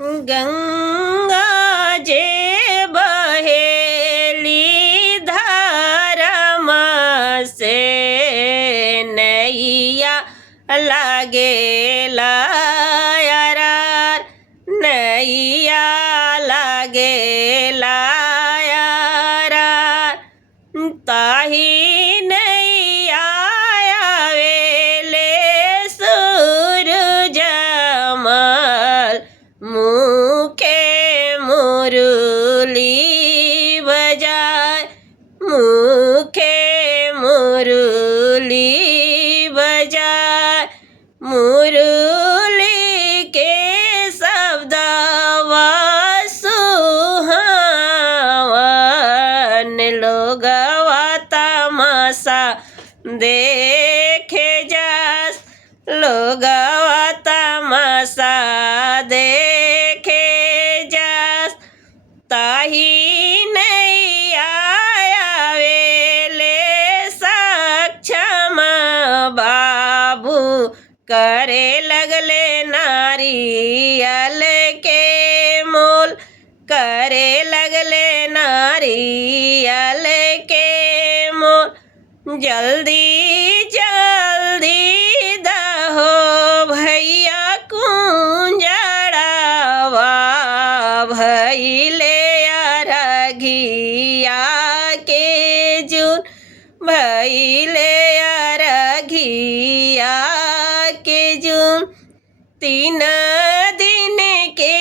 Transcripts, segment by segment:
गंगा जे बहेली धाराમાં से नैया लागेला यारार नैया लागेला यारार ताही नैया आवेले सूरजमल मुखे मुरली बजाय मुखे मुरली बजाय मुरली के शब्दवा सुहावन लोगवा तमाशा देखे जास लोगवा तमाशा देखे जास ताही नैया आवेले सक्षम बाबू करे लगले नारियल के मोल करे लगले नारियल के मोल जल्दी जल्दी दहो भैया कुंजड़ावा भैले अरघिया के जून भैले अरघिया के जून 3 दिन के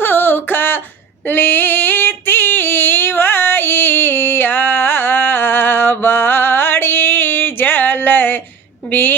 भूखा लीती वैया बाड़ी जल बी